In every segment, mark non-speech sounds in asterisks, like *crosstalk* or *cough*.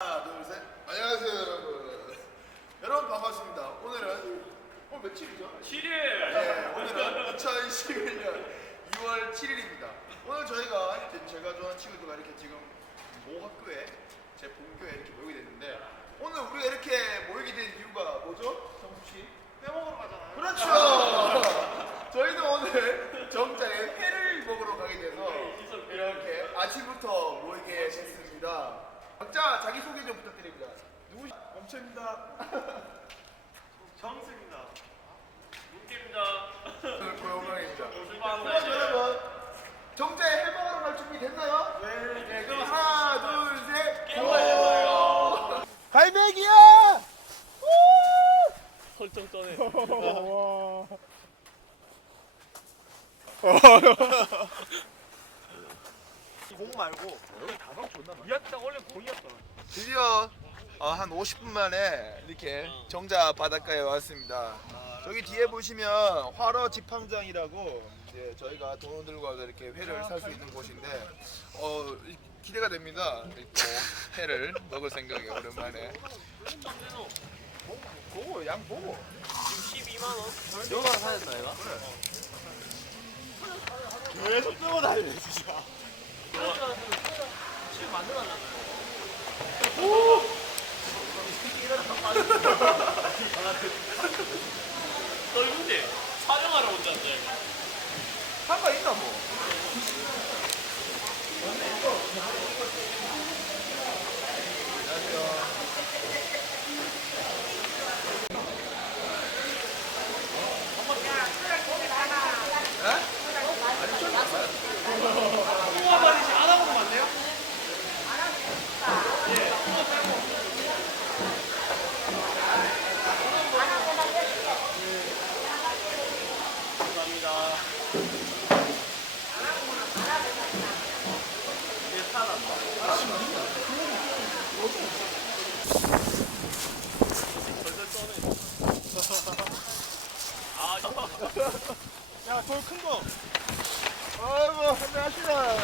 하나, 둘, 셋. 안녕하세요, 여러분. 여러분 반갑습니다. 오늘은 오늘 며칠이죠? 7일! 네, 오늘은 2011년 2월 7일입니다. 오늘 저희가 제가 좋아하는 친구들과 이렇게 지금 모 학교에 제 본교에 이렇게 모이게 됐는데 오늘 우리가 이렇게 모이게 된 이유가 뭐죠? 정수 씨? 회 먹으러 가잖아요. 그렇죠. 저희는 오늘 정자에 회를 먹으러 가게 돼서 이렇게 아침부터 모이게 됐습니다. 각자 자기 소개 좀 부탁드립니다. 누구시? 엄채입니다. 정수입니다. 문기입니다. 고영광입니다. 여러분 회 먹으러 갈 준비 됐나요? 네. 네. 그럼 하나, 둘, 셋. 해봐요. 갈매기야! 설정 전에. *laughs* *laughs* 공 말고 가방 존나 많아. 니한테 원래 공이었어. 드디어 어, 한 50분 만에 이렇게 정자 바닷가에 왔습니다. 저기 뒤에 보시면 화러 지팡장이라고 이제 저희가 돈들과 이렇게 회를 살 수 있는 곳인데 어, 기대가 됩니다. 또 회를 먹을 생각에 오랜만에. 보고 양 보고. 지금 12만 원. 사야 된다 얘가? 계속 뜨고 다니네 진짜. 너 이건데 촬영하러 온다는데. 상관 있나 뭐? 야, 돌큰 거. 아이고, 선배 하시라.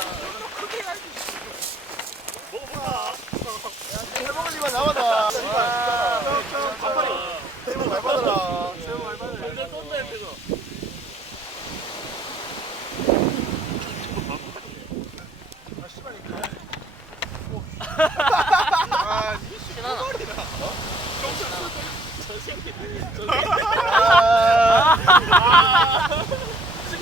크게 나와라. 많이 받아라. 많이 받아라. 완전 쏜다 옆에서. 아, 저 새끼. 아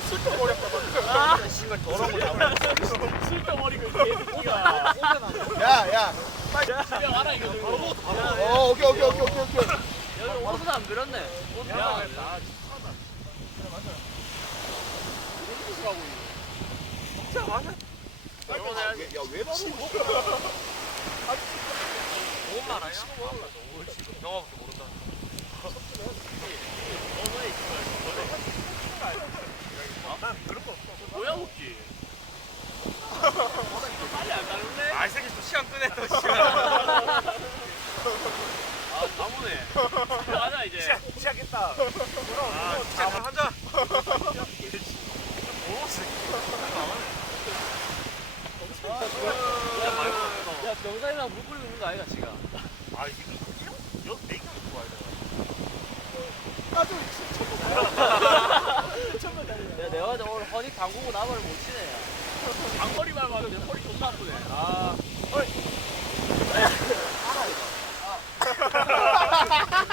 술도 버렸다, 방금. 씨발 더러운 거 잡아 술덩어리고 개새끼가. 야, 야. 집에 와라 이거. 들고. 어, 오케이, 오케이, 오케이, 오케이, 오케이. 여기 옷도 안 그렸네. 옷도 야, 안 나. 야, 왜 바로 좋은 말 아니야? 영화밖에 모른다 위치가. 아 이거 이런 역 내경 좋아해 나도 천번 *laughs* 달려 천번 달려. 내가 봤을 오늘 허니 당구고 나발 못 치네. 장거리만 봐도 내 허리 존나 아프네. 아. 어이 알아. *laughs*